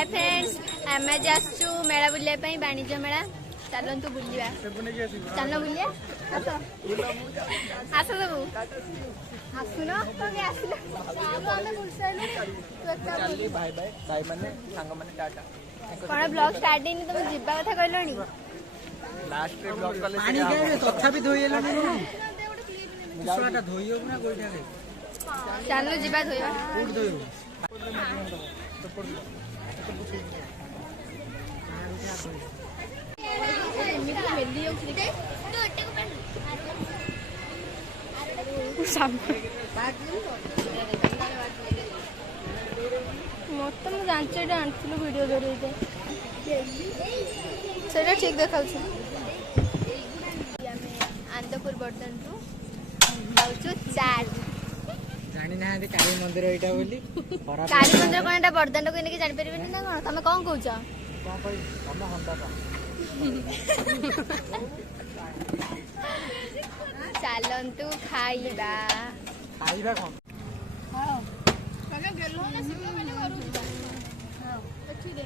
hi friends आम आज आसचु मेला बुलाया वाणिज्य मेला चलतु बुलिया चल बुलिया आस आस सब आसुन कौन ब्लॉग स्टार्ट नहीं तुम जीवा कथा कहलनी तथापि चलो जीवा धोइबा मत मुझे जानते आनी वीडियो धरे से ठीक देखा आनंदपुर बर्तन जाऊँ चार जानी ना काली मंदिर एटा बोली काली मंदिर कौन एटा बर्तन को नहीं जान परिबेनी ना कौन तमे कौन कहउछ चलंतु खाइबा खाइबा कौन हां गेलो ना सिको मैंने करू हां अच्छी दे